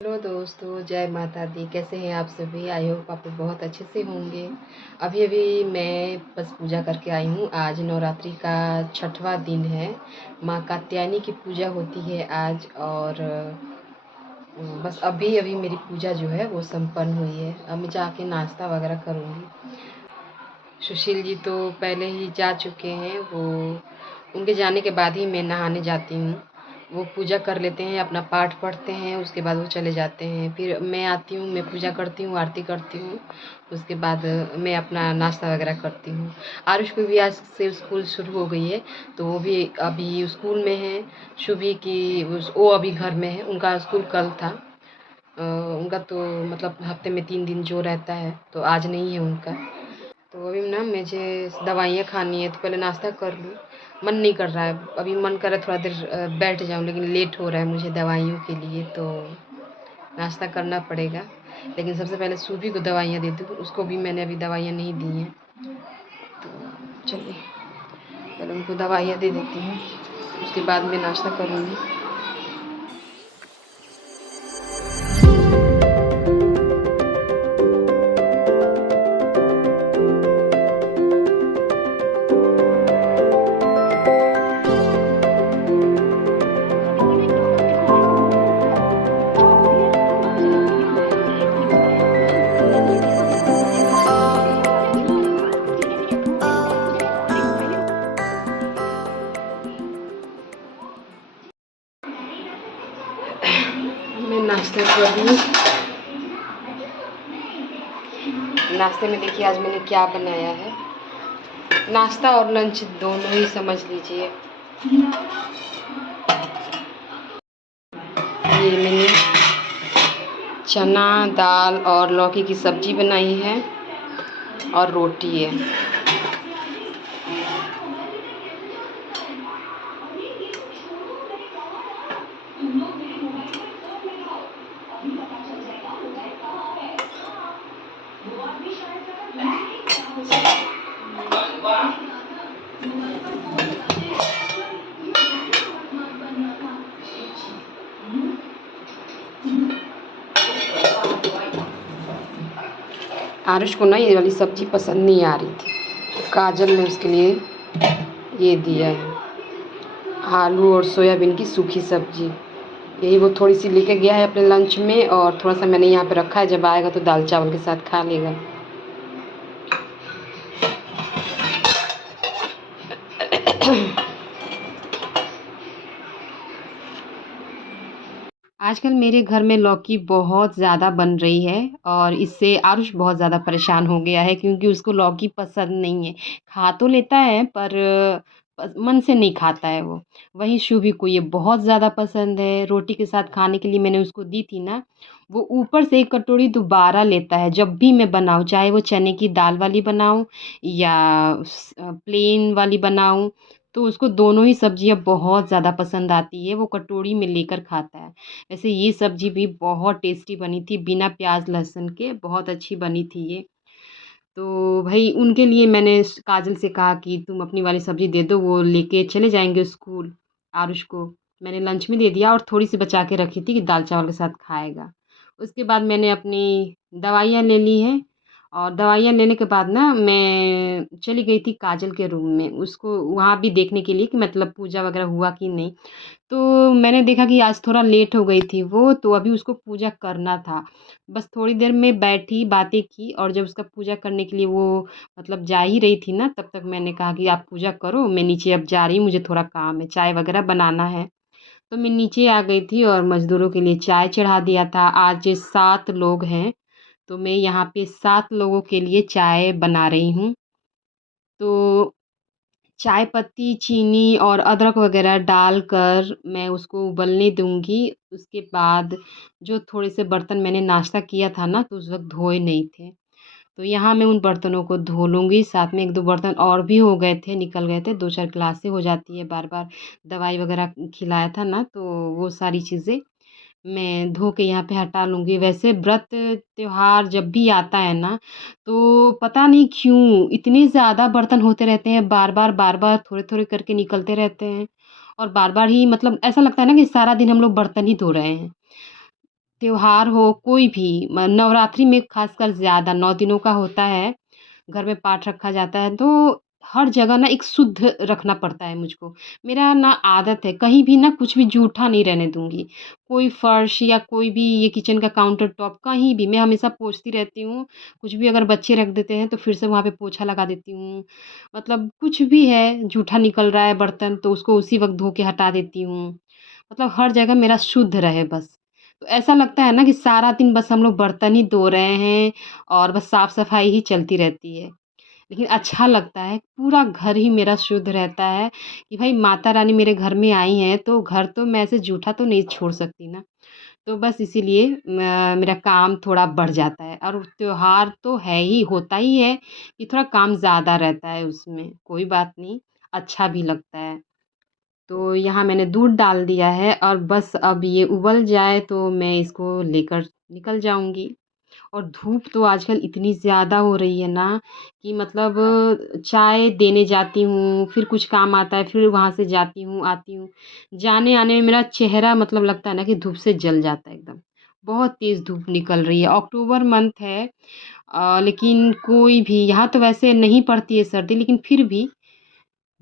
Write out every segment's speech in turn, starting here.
Hello दोस्तों, जय माता दी। कैसे हैं आप सभी? आई होप आप लोग बहुत अच्छे से होंगे। अभी अभी मैं बस पूजा करके आई हूँ। आज नवरात्रि का छठवां दिन है। माँ कात्यायनी की पूजा होती है आज। और बस अभी अभी मेरी पूजा जो है वो संपन्न हुई है। अब मैं जाके नाश्ता वगैरह करूँगी। सुशील जी तो पहले ही जा चुके हैं। वो उनके जाने के बाद ही मैं नहाने जाती हूँ। वो पूजा कर लेते हैं, अपना पाठ पढ़ते हैं, उसके बाद वो चले जाते हैं। फिर मैं आती हूँ, मैं पूजा करती हूँ, आरती करती हूँ। उसके बाद मैं अपना नाश्ता वगैरह करती हूँ। आरुष को भी आज से स्कूल शुरू हो गई है, तो वो भी अभी स्कूल में है। शुभी की वो अभी घर में है, उनका स्कूल कल था। उनका तो मतलब हफ्ते में 3 दिन जो रहता है, तो आज नहीं है उनका। तो अभी ना मुझे दवाइयाँ खानी है, तो पहले नाश्ता कर लूँ। मन नहीं कर रहा है, अभी मन कर रहा है थोड़ा देर बैठ जाऊँ, लेकिन लेट हो रहा है मुझे दवाइयों के लिए, तो नाश्ता करना पड़ेगा। लेकिन सबसे पहले सूबी को दवाइयाँ दे दूँ, उसको भी मैंने अभी दवाइयाँ नहीं दी हैं। तो चलिए पहले उनको दवाइयाँ दे देती हूँ, उसके बाद मैं नाश्ता करूँगी। मैं नाश्ता कर लूँ। नाश्ते में देखिए आज मैंने क्या बनाया है। नाश्ता और लंच दोनों ही समझ लीजिए। ये मैंने चना दाल और लौकी की सब्ज़ी बनाई है और रोटी है। आरुष को ना ये वाली सब्ज़ी पसंद नहीं आ रही थी, तो काजल ने उसके लिए ये दिया है, आलू और सोयाबीन की सूखी सब्ज़ी। यही वो थोड़ी सी लेके गया है अपने लंच में, और थोड़ा सा मैंने यहाँ पे रखा है, जब आएगा तो दाल चावल के साथ खा लेगा। आजकल मेरे घर में लौकी बहुत ज़्यादा बन रही है, और इससे आरुष बहुत ज़्यादा परेशान हो गया है, क्योंकि उसको लौकी पसंद नहीं है। खा तो लेता है पर मन से नहीं खाता है वो। वहीं शुभी को ये बहुत ज़्यादा पसंद है। रोटी के साथ खाने के लिए मैंने उसको दी थी ना, वो ऊपर से एक कटोरी दोबारा लेता है जब भी मैं बनाऊँ, चाहे वो चने की दाल वाली बनाऊँ या प्लेन वाली बनाऊँ। तो उसको दोनों ही सब्जियाँ बहुत ज़्यादा पसंद आती है, वो कटोरी में लेकर खाता है। वैसे ये सब्ज़ी भी बहुत टेस्टी बनी थी, बिना प्याज़ लहसुन के बहुत अच्छी बनी थी ये। तो भई उनके लिए मैंने काजल से कहा कि तुम अपनी वाली सब्ज़ी दे दो, वो लेके चले जाएँगे स्कूल आरुष को। मैंने लंच में दे दिया और थोड़ी-सी बचा के रखी थी कि दाल चावल के साथ खाएगा। उसके बाद मैंने अपनी दवाइयाँ ले ली हैं, और दवाइयाँ लेने के बाद ना मैं चली गई थी काजल के रूम में, उसको वहाँ भी देखने के लिए कि मतलब पूजा वग़ैरह हुआ कि नहीं। तो मैंने देखा कि आज थोड़ा लेट हो गई थी वो, तो अभी उसको पूजा करना था। बस थोड़ी देर में बैठी, बातें की, और जब उसका पूजा करने के लिए वो मतलब जा ही रही थी ना, तब तक मैंने कहा कि आप पूजा करो, मैं नीचे अब जा रही हूँ, मुझे थोड़ा काम है, चाय वग़ैरह बनाना है। तो मैं नीचे आ गई थी और मज़दूरों के लिए चाय चढ़ा दिया था। आज 7 लोग हैं, तो मैं यहाँ पे 7 लोगों के लिए चाय बना रही हूँ। तो चाय पत्ती, चीनी और अदरक वग़ैरह डालकर मैं उसको उबलने दूँगी। उसके बाद जो थोड़े से बर्तन मैंने नाश्ता किया था ना, तो उस वक़्त धोए नहीं थे। तो यहाँ मैं उन बर्तनों को धो लूँगी। साथ में 1-2 बर्तन और भी हो गए थे, निकल गए थे। 2-4 क्लासें हो जाती है बार-बार, दवाई वग़ैरह खिलाया था ना, तो वो सारी चीज़ें मैं धो के यहाँ पे हटा लूँगी। वैसे व्रत त्योहार जब भी आता है ना, तो पता नहीं क्यों इतने ज़्यादा बर्तन होते रहते हैं, बार-बार, बार-बार, थोड़े-थोड़े करके निकलते रहते हैं, और बार-बार ही मतलब ऐसा लगता है ना कि सारा दिन हम लोग बर्तन ही धो रहे हैं। त्योहार हो कोई भी नवरात्रि में ख़ासकर ज़्यादा 9 दिनों का होता है, घर में पाठ रखा जाता है तो हर जगह ना एक शुद्ध रखना पड़ता है मुझको। मेरा ना आदत है कहीं भी ना कुछ भी जूठा नहीं रहने दूँगी। कोई फ़र्श या कोई भी ये किचन का काउंटर टॉप कहीं भी मैं हमेशा पोंछती रहती हूँ। कुछ भी अगर बच्चे रख देते हैं तो फिर से वहाँ पे पोछा लगा देती हूँ। मतलब कुछ भी है जूठा निकल रहा है बर्तन तो उसको उसी वक़्त धो के हटा देती हूँ। मतलब हर जगह मेरा शुद्ध रहे बस। तो ऐसा लगता है ना कि सारा दिन बस हम लोग बर्तन ही धो रहे हैं और बस साफ-सफाई ही चलती रहती है। लेकिन अच्छा लगता है, पूरा घर ही मेरा शुद्ध रहता है कि भाई माता रानी मेरे घर में आई हैं, तो घर तो मैं ऐसे जूठा तो नहीं छोड़ सकती ना। तो बस इसीलिए मेरा काम थोड़ा बढ़ जाता है और त्योहार तो है ही, होता ही है कि थोड़ा काम ज़्यादा रहता है उसमें, कोई बात नहीं, अच्छा भी लगता है। तो यहाँ मैंने दूध डाल दिया है और बस अब ये उबल जाए तो मैं इसको लेकर निकल जाऊँगी। और धूप तो आजकल इतनी ज़्यादा हो रही है ना कि मतलब चाय देने जाती हूँ, फिर कुछ काम आता है, फिर वहाँ से जाती हूँ, आती हूँ। जाने-आने में मेरा चेहरा मतलब लगता है ना कि धूप से जल जाता है एकदम। बहुत तेज़ धूप निकल रही है, अक्टूबर मंथ है लेकिन कोई भी यहाँ तो वैसे नहीं पड़ती है सर्दी लेकिन फिर भी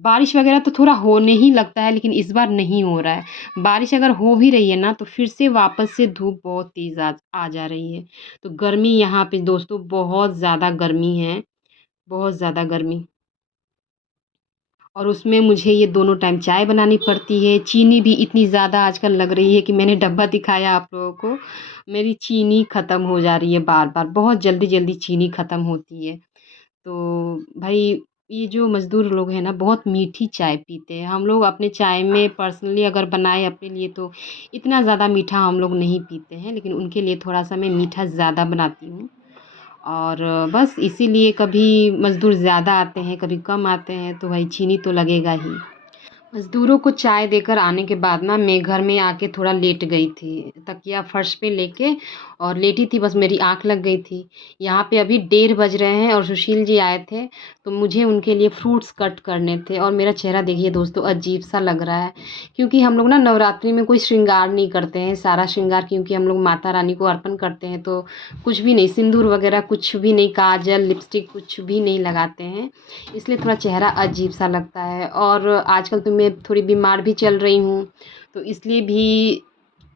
बारिश वगैरह तो थोड़ा होने ही लगता है लेकिन इस बार नहीं हो रहा है। बारिश अगर हो भी रही है ना तो फिर से वापस से धूप बहुत तेज़ आ जा रही है। तो गर्मी यहाँ पे दोस्तों बहुत ज़्यादा गर्मी है, बहुत ज़्यादा गर्मी। और उसमें मुझे ये दोनों टाइम चाय बनानी पड़ती है। चीनी भी इतनी ज़्यादा आजकल लग रही है कि मैंने डब्बा दिखाया आप लोगों को, मेरी चीनी ख़त्म हो जा रही है बार-बार, बहुत जल्दी-जल्दी चीनी ख़त्म होती है। तो भाई ये जो मज़दूर लोग हैं ना बहुत मीठी चाय पीते हैं। हम लोग अपने चाय में पर्सनली अगर बनाएँ अपने लिए तो इतना ज़्यादा मीठा हम लोग नहीं पीते हैं, लेकिन उनके लिए थोड़ा-सा मैं मीठा ज़्यादा बनाती हूँ। और बस इसीलिए कभी मज़दूर ज़्यादा आते हैं, कभी कम आते हैं तो भाई चीनी तो लगेगा ही। मज़दूरों को चाय देकर आने के बाद ना मैं घर में आके थोड़ा लेट गई थी। तकिया फ़र्श पे लेके और लेटी थी बस मेरी आँख लग गई थी। यहाँ पे अभी 1:30 बज रहे हैं और सुशील जी आए थे, तो मुझे उनके लिए फ्रूट्स कट करने थे और मेरा चेहरा देखिए दोस्तों अजीब-सा लग रहा है। क्योंकि हम लोग ना नवरात्रि में कोई श्रृंगार नहीं करते हैं, सारा श्रृंगार क्योंकि हम लोग माता रानी को अर्पण करते हैं तो कुछ भी नहीं, सिंदूर वगैरह कुछ भी नहीं, काजल, लिपस्टिक कुछ भी नहीं लगाते हैं। इसलिए थोड़ा चेहरा अजीब-सा लगता है और आजकल तो मैं थोड़ी बीमार भी चल रही हूँ, तो इसलिए भी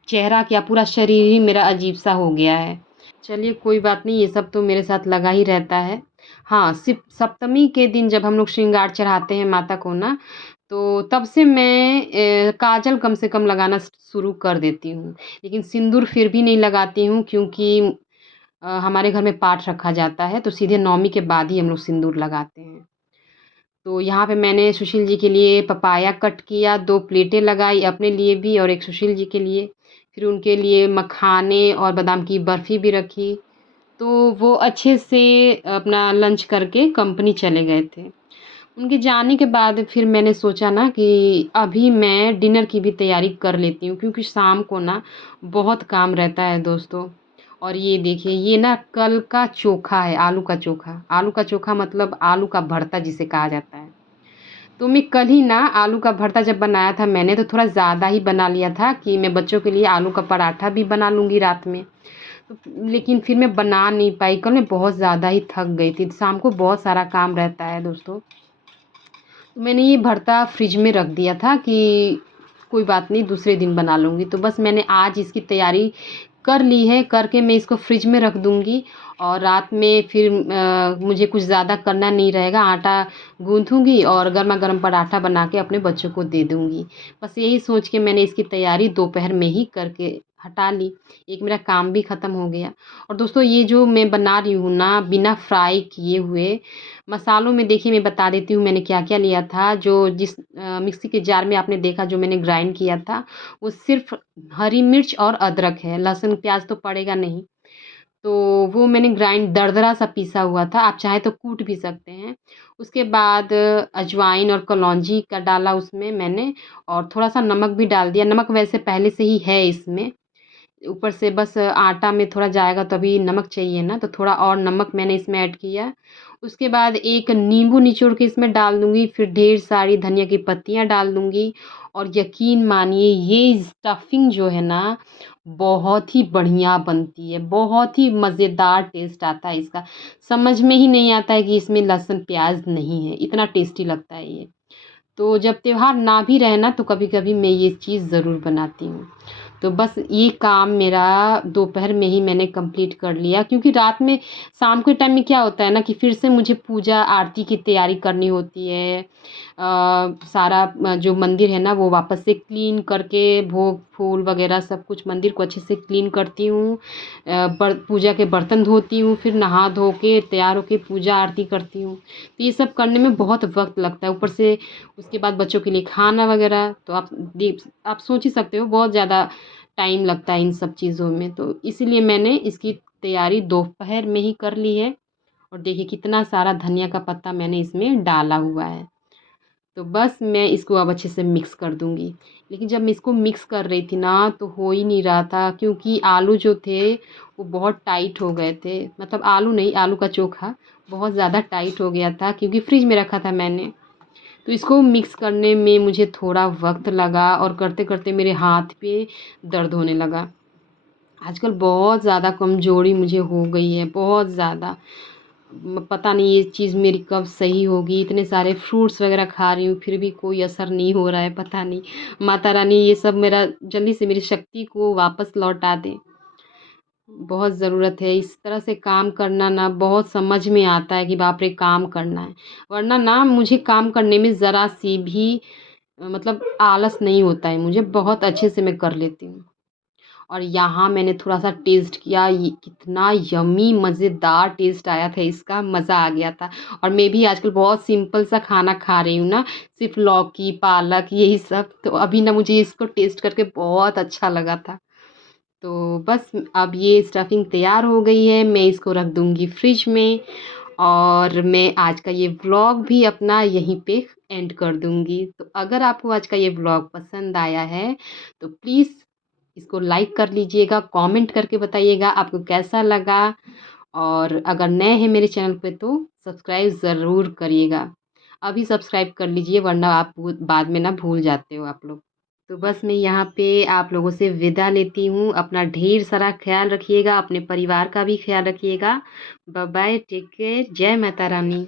चेहरा क्या पूरा शरीर ही मेरा अजीब-सा हो गया है। चलिए कोई बात नहीं, ये सब तो मेरे साथ लगा ही रहता है। हाँ, सप्तमी के दिन जब हम लोग श्रृंगार चढ़ाते हैं माता को ना, तो तब से मैं काजल कम से कम लगाना शुरू कर देती हूँ। लेकिन सिंदूर फिर भी नहीं लगाती हूँ क्योंकि हमारे घर में पाठ रखा जाता है, तो सीधे नौमी के बाद ही हम लोग सिंदूर लगाते हैं। तो यहाँ पे मैंने सुशील जी के लिए पपाया कट किया, 2 प्लेटें लगाई अपने लिए भी और एक सुशील जी के लिए। फिर उनके लिए मखाने और बादाम की बर्फ़ी भी रखी। तो वो अच्छे से अपना लंच करके कंपनी चले गए थे। उनके जाने के बाद फिर मैंने सोचा ना कि अभी मैं डिनर की भी तैयारी कर लेती हूँ क्योंकि शाम को ना बहुत काम रहता है दोस्तों। और ये देखिए ये ना कल का चोखा है, आलू का चोखा। आलू का चोखा मतलब आलू का भरता जिसे कहा जाता है। तो मैं कल ही ना आलू का भरता जब बनाया था मैंने तो थोड़ा ज़्यादा ही बना लिया था कि मैं बच्चों के लिए आलू का पराठा भी बना लूँगी रात में। तो लेकिन फिर मैं बना नहीं पाई, कल मैं बहुत ज़्यादा ही थक गई थी। शाम को बहुत सारा काम रहता है दोस्तों। तो मैंने ये भरता फ्रिज में रख दिया था कि कोई बात नहीं दूसरे दिन बना लूँगी। तो बस मैंने आज इसकी तैयारी कर ली है, करके मैं इसको फ्रिज में रख दूँगी और रात में फिर मुझे कुछ ज़्यादा करना नहीं रहेगा, आटा गूँथूँगी और गरमा-गरम पराठा बना के अपने बच्चों को दे दूँगी। बस यही सोच के मैंने इसकी तैयारी दोपहर में ही करके हटा ली। एक मेरा काम भी ख़त्म हो गया। और दोस्तों ये जो मैं बना रही हूँ ना बिना फ्राई किए हुए मसालों में देखिए मैं बता देती हूँ मैंने क्या-क्या लिया था। जो जिस मिक्सी के जार में आपने देखा जो मैंने ग्राइंड किया था, वो सिर्फ़ हरी मिर्च और अदरक है, लहसुन प्याज़ तो पड़ेगा नहीं। तो वो मैंने ग्राइंड दरदरा सा पीसा हुआ था, आप चाहें तो कूट भी सकते हैं। उसके बाद अजवाइन और कलौंजी का डाला उसमें मैंने और थोड़ा-सा नमक भी डाल दिया, नमक वैसे पहले से ही है इसमें। ऊपर से बस आटा में थोड़ा जाएगा तभी नमक चाहिए ना, तो थोड़ा और नमक मैंने इसमें ऐड किया। उसके बाद एक नींबू निचोड़ के इसमें डाल दूँगी, फिर ढेर सारी धनिया की पत्तियाँ डाल दूँगी और यकीन मानिए ये स्टफिंग जो है ना, बहुत ही बढ़िया बनती है, बहुत ही मज़ेदार टेस्ट आता है इसका। समझ में ही नहीं आता है कि इसमें लहसुन प्याज़ नहीं है, इतना टेस्टी लगता है ये। तो जब त्योहार ना भी रहे ना तो कभी-कभी मैं ये चीज़ ज़रूर बनाती हूँ। तो बस ये काम मेरा दोपहर में ही मैंने कंप्लीट कर लिया, क्योंकि रात में शाम के टाइम में क्या होता है ना कि फिर से मुझे पूजा आरती की तैयारी करनी होती है। सारा जो मंदिर है ना वो वापस से क्लीन करके भोग फूल वगैरह सब कुछ मंदिर को अच्छे से क्लीन करती हूँ। पूजा के बर्तन धोती हूँ, फिर नहा धो के तैयार होके पूजा आरती करती हूँ। तो ये सब करने में बहुत वक्त लगता है, ऊपर से उसके बाद बच्चों के लिए खाना वगैरह, तो आप सोच ही सकते हो बहुत ज़्यादा टाइम लगता है इन सब चीज़ों में। तो इसीलिए मैंने इसकी तैयारी दोपहर में ही कर ली है। और देखिए कितना सारा धनिया का पत्ता मैंने इसमें डाला हुआ है। तो बस मैं इसको अब अच्छे से मिक्स कर दूँगी। लेकिन जब मैं इसको मिक्स कर रही थी ना तो हो ही नहीं रहा था, क्योंकि आलू जो थे वो बहुत टाइट हो गए थे। मतलब आलू नहीं, आलू का चोखा बहुत ज़्यादा टाइट हो गया था, क्योंकि फ्रिज में रखा था मैंने। तो इसको मिक्स करने में मुझे थोड़ा वक्त लगा और करते-करते मेरे हाथ पे दर्द होने लगा। आजकल बहुत ज़्यादा कमज़ोरी मुझे हो गई है, बहुत ज़्यादा। पता नहीं ये चीज़ मेरी कब सही होगी। इतने सारे फ्रूट्स वग़ैरह खा रही हूँ फिर भी कोई असर नहीं हो रहा है, पता नहीं। माता रानी ये सब मेरा जल्दी से मेरी शक्ति को वापस लौटा दें। बहुत ज़रूरत है, इस तरह से काम करना ना बहुत समझ में आता है कि बाप रे! काम करना है। वरना ना मुझे काम करने में ज़रा-सी भी मतलब आलस नहीं होता है मुझे, बहुत अच्छे से मैं कर लेती हूँ। और यहाँ मैंने थोड़ा-सा टेस्ट किया, ये कितना यम्मी मज़ेदार टेस्ट आया था इसका, मज़ा आ गया था। और मैं भी आजकल बहुत सिंपल सा खाना खा रही हूँ ना, सिर्फ़ लौकी, पालक यही सब, तो अभी ना मुझे इसको टेस्ट करके बहुत अच्छा लगा था। तो बस अब ये स्टफिंग तैयार हो गई है, मैं इसको रख दूँगी फ्रिज में। और मैं आज का ये व्लॉग भी अपना यहीं पे एंड कर दूँगी। तो अगर आपको आज का ये व्लॉग पसंद आया है, तो प्लीज़ इसको लाइक कर लीजिएगा, कमेंट करके बताइएगा आपको कैसा लगा। और अगर नए हैं मेरे चैनल पे तो सब्सक्राइब ज़रूर करिएगा। अभी सब्सक्राइब कर लीजिए, वरना आप बाद में ना भूल जाते हो आप लोग। तो बस मैं यहाँ पे आप लोगों से विदा लेती हूँ। अपना ढेर सारा ख़्याल रखिएगा, अपने परिवार का भी ख़्याल रखिएगा। बाय बाय, टेक केयर, जय माता रानी।